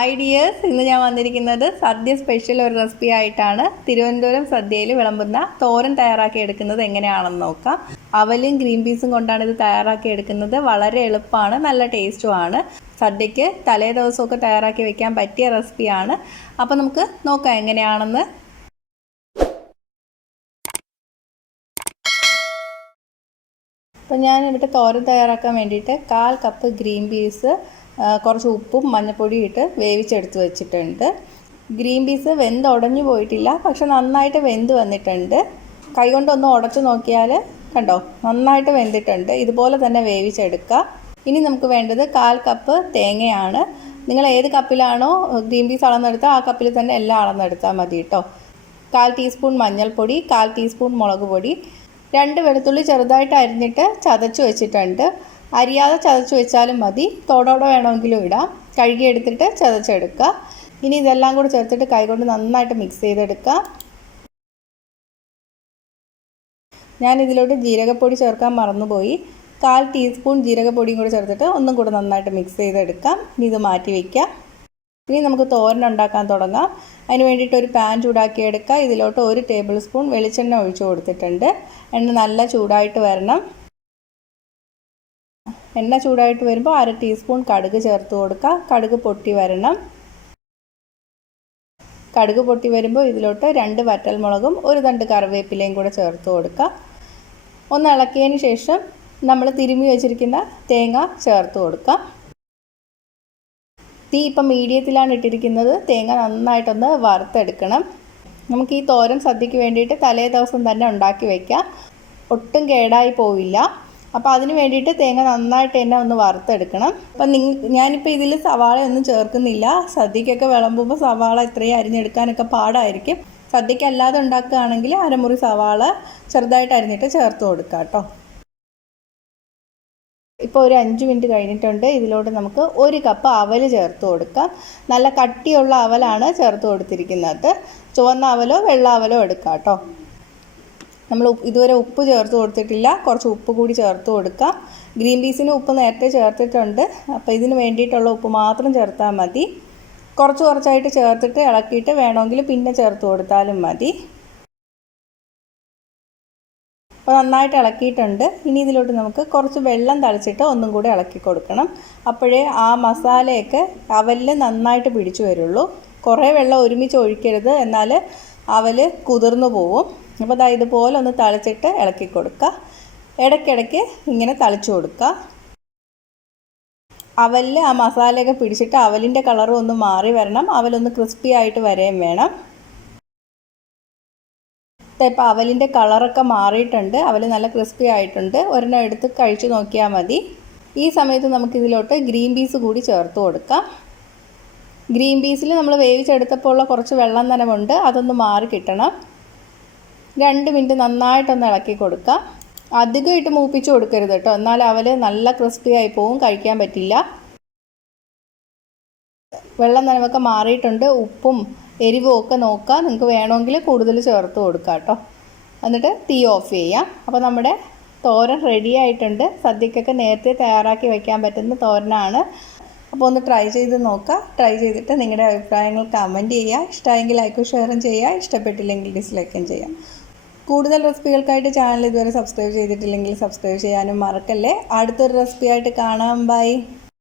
Hi dears, ഇന്ന് ഞാൻ വന്നിരിക്കുന്നത് സദ്യ സ്പെഷ്യൽ ഒരു റെസിപ്പി ആയിട്ടാണ്. തിരുവനന്തപുരം സദ്യയിൽ വിളമ്പുന്ന തോരൻ തയ്യാറാക്കി എടുക്കുന്നത് എങ്ങനെയാണെന്ന് നോക്കാം. അവലും ഗ്രീൻ പീസും കൊണ്ടാണ് ഇത് തയ്യാറാക്കി എടുക്കുന്നത്. വളരെ എളുപ്പമാണ്, നല്ല ടേസ്റ്റുമാണ്. സദ്യക്ക് തലേ ദിവസമൊക്കെ തയ്യാറാക്കി വെക്കാൻ പറ്റിയ റെസിപ്പിയാണ്. അപ്പോൾ നമുക്ക് നോക്കാം എങ്ങനെയാണെന്ന്. അപ്പോൾ ഞാനിവിടെ തോരൻ തയ്യാറാക്കാൻ വേണ്ടിയിട്ട് 1/4 കപ്പ് ഗ്രീൻ പീസ് കുറച്ച് ഉപ്പും മഞ്ഞൾപ്പൊടിയും ഇട്ട് വേവിച്ചെടുത്ത് വെച്ചിട്ടുണ്ട്. ഗ്രീൻ പീസ് ഉടഞ്ഞു പോയിട്ടില്ല, പക്ഷെ നന്നായിട്ട് വെന്ത് വന്നിട്ടുണ്ട്. കൈകൊണ്ടൊന്ന് ഉടച്ചു നോക്കിയാൽ കണ്ടോ, നന്നായിട്ട് വെന്തിട്ടുണ്ട്. ഇതുപോലെ തന്നെ വേവിച്ചെടുക്കുക. ഇനി നമുക്ക് വേണ്ടത് 1/4 കപ്പ് തേങ്ങയാണ്. നിങ്ങൾ ഏത് കപ്പിലാണോ ഗ്രീൻ പീസ് അളന്നെടുത്താൽ ആ കപ്പിൽ തന്നെ എല്ലാം അളന്നെടുത്താൽ മതി കേട്ടോ. 1/4 ടീസ്പൂൺ മഞ്ഞൾപ്പൊടി, 1/4 ടീസ്പൂൺ മുളക് പൊടി, 2 വെളുത്തുള്ളി ചെറുതായിട്ട് അരിഞ്ഞിട്ട് ചതച്ച് വെച്ചിട്ടുണ്ട്. അരിയാതെ ചതച്ച് വെച്ചാലും മതി, തോടോടെ വേണമെങ്കിലും ഇടാം. കഴുകിയെടുത്തിട്ട് ചതച്ചെടുക്കുക. ഇനി ഇതെല്ലാം കൂടി ചേർത്തിട്ട് കൈകൊണ്ട് നന്നായിട്ട് മിക്സ് ചെയ്തെടുക്കുക. ഞാനിതിലോട്ട് ജീരകപ്പൊടി ചേർക്കാൻ മറന്നുപോയി. 1/4 ടീസ്പൂൺ ജീരകപ്പൊടിയും കൂടി ചേർത്തിട്ട് ഒന്നും കൂടി നന്നായിട്ട് മിക്സ് ചെയ്തെടുക്കാം. ഇനി ഇത് മാറ്റി വയ്ക്കാം. ഇനി നമുക്ക് തോരൻ ഉണ്ടാക്കാൻ തുടങ്ങാം. അതിന് വേണ്ടിയിട്ട് ഒരു പാൻ ചൂടാക്കിയെടുക്കുക. ഇതിലോട്ട് 1 ടേബിൾ സ്പൂൺ വെളിച്ചെണ്ണ ഒഴിച്ചു കൊടുത്തിട്ടുണ്ട്. എണ്ണ നല്ല ചൂടായിട്ട് വരണം. എണ്ണ ചൂടായിട്ട് വരുമ്പോൾ 1/2 ടീസ്പൂൺ കടുക് ചേർത്ത് കൊടുക്കുക. കടുക് പൊട്ടി വരണം. കടുക് പൊട്ടി വരുമ്പോൾ ഇതിലോട്ട് 2 വറ്റൽമുളകും 1 തണ്ട് കറിവേപ്പിലയും കൂടെ ചേർത്ത് കൊടുക്കുക. ഒന്ന് ഇളക്കിയതിന് ശേഷം നമ്മൾ തിരുമ്മി വെച്ചിരിക്കുന്ന തേങ്ങ ചേർത്ത് കൊടുക്കുക. തീ ഇപ്പം മീഡിയത്തിലാണ് ഇട്ടിരിക്കുന്നത്. തേങ്ങ നന്നായിട്ടൊന്ന് വറുത്തെടുക്കണം. നമുക്ക് ഈ തോരൻ സദ്യക്ക് വേണ്ടിയിട്ട് തലേ ദിവസം തന്നെ ഉണ്ടാക്കി വയ്ക്കാം. ഒട്ടും കേടായി പോവില്ല. അപ്പോൾ അതിന് വേണ്ടിയിട്ട് തേങ്ങ നന്നായിട്ട് തന്നെ ഒന്ന് വറുത്തെടുക്കണം. അപ്പം ഞാനിപ്പോൾ ഇതിൽ സവാള ഒന്നും ചേർക്കുന്നില്ല. സദ്യക്കൊക്കെ വിളമ്പുമ്പോൾ സവാള ഇത്രയും അരിഞ്ഞെടുക്കാനൊക്കെ പാടായിരിക്കും. സദ്യക്ക് അല്ലാതെ ഉണ്ടാക്കുകയാണെങ്കിൽ അരമുറി സവാള ചെറുതായിട്ട് അരിഞ്ഞിട്ട് ചേർത്ത് കൊടുക്കുക കേട്ടോ. ഇപ്പോൾ ഒരു 5 മിനിറ്റ് കഴിഞ്ഞിട്ടുണ്ട്. ഇതിലോട്ട് നമുക്ക് 1 കപ്പ് അവൽ ചേർത്ത് കൊടുക്കാം. നല്ല കട്ടിയുള്ള അവലാണ് ചേർത്ത് കൊടുത്തിരിക്കുന്നത്. ചുവന്ന അവലോ വെള്ള അവലോ എടുക്കാം കേട്ടോ. നമ്മൾ ഇതുവരെ ഉപ്പ് ചേർത്ത് കൊടുത്തിട്ടില്ല. കുറച്ച് ഉപ്പ് കൂടി ചേർത്ത് കൊടുക്കാം. ഗ്രീൻ പീസിന് ഉപ്പ് നേരത്തെ ചേർത്തിട്ടുണ്ട്. അപ്പോൾ ഇതിന് വേണ്ടിയിട്ടുള്ള ഉപ്പ് മാത്രം ചേർത്താൽ മതി. കുറച്ചായിട്ട് ചേർത്തിട്ട് ഇളക്കിയിട്ട് വേണമെങ്കിൽ പിന്നെ ചേർത്ത് കൊടുത്താലും മതി. അപ്പോൾ നന്നായിട്ട് ഇളക്കിയിട്ടുണ്ട്. ഇനി ഇതിലോട്ട് നമുക്ക് കുറച്ച് വെള്ളം തളിച്ചിട്ട് ഒന്നും കൂടി ഇളക്കി കൊടുക്കണം. അപ്പോഴേ ആ മസാലയൊക്കെ അവലിൽ നന്നായിട്ട് പിടിച്ചു വരുള്ളൂ. കുറേ വെള്ളം ഒരുമിച്ച് ഒഴിക്കരുത്, എന്നാൽ അവൽ കുതിർന്നു പോവും. അപ്പോൾ ദാ ഇതുപോലെ ഒന്ന് തളിച്ചിട്ട് ഇളക്കി കൊടുക്കുക. ഇടയ്ക്കിടയ്ക്ക് ഇങ്ങനെ തളിച്ചു കൊടുക്കുക. അവലിൽ ആ മസാലയൊക്കെ പിടിച്ചിട്ട് അവലിൻ്റെ കളറും ഒന്ന് മാറി വരണം. അവലൊന്ന് ക്രിസ്പി ആയിട്ട് വരെയും വേണം. ഇപ്പോൾ അവലിൻ്റെ കളറൊക്കെ മാറിയിട്ടുണ്ട്. അവൽ നല്ല ക്രിസ്പി ആയിട്ടുണ്ട്. ഒരെണ്ണം എടുത്ത് കഴിച്ചു നോക്കിയാൽ മതി. ഈ സമയത്ത് നമുക്കിതിലോട്ട് ഗ്രീൻ പീസ് കൂടി ചേർത്ത് കൊടുക്കാം. ഗ്രീൻ പീസിൽ നമ്മൾ വേവിച്ചെടുത്തപ്പോൾ ഉള്ള കുറച്ച് വെള്ളം നനവുണ്ട്, അതൊന്ന് മാറി കിട്ടണം. 2 മിനിറ്റ് നന്നായിട്ടൊന്ന് ഇളക്കി കൊടുക്കുക. അധികം ഇട്ട് മൂപ്പിച്ച് കൊടുക്കരുത് കേട്ടോ, എന്നാൽ അവൽ നല്ല ക്രിസ്പി ആയി പോവും, കഴിക്കാൻ പറ്റില്ല. വെള്ളം നനവൊക്കെ മാറിയിട്ടുണ്ട്. ഉപ്പും എരിവും ഒക്കെ നോക്കുക. നിങ്ങൾക്ക് വേണമെങ്കിൽ കൂടുതൽ ചേർത്ത് കൊടുക്കുക കേട്ടോ. എന്നിട്ട് തീ ഓഫ് ചെയ്യാം. അപ്പോൾ നമ്മുടെ തോരൻ റെഡി ആയിട്ടുണ്ട്. സദ്യക്കൊക്കെ നേരത്തെ തയ്യാറാക്കി വയ്ക്കാൻ പറ്റുന്ന തോരനാണ്. അപ്പോൾ ഒന്ന് ട്രൈ ചെയ്ത് നോക്കുക. ട്രൈ ചെയ്തിട്ട് നിങ്ങളുടെ അഭിപ്രായങ്ങൾ കമൻറ്റ് ചെയ്യുക. ഇഷ്ടമായെങ്കിൽ ലൈക്കും ഷെയറും ചെയ്യുക. ഇഷ്ടപ്പെട്ടില്ലെങ്കിൽ ഡിസ്ലൈക്കും ചെയ്യാം. കൂടുതൽ റെസിപ്പികൾക്കായിട്ട് ചാനൽ ഇതുവരെ സബ്സ്ക്രൈബ് ചെയ്തിട്ടില്ലെങ്കിൽ സബ്സ്ക്രൈബ് ചെയ്യാനും മറക്കല്ലേ. അടുത്തൊരു റെസിപ്പിയായിട്ട് കാണാം. ബൈ.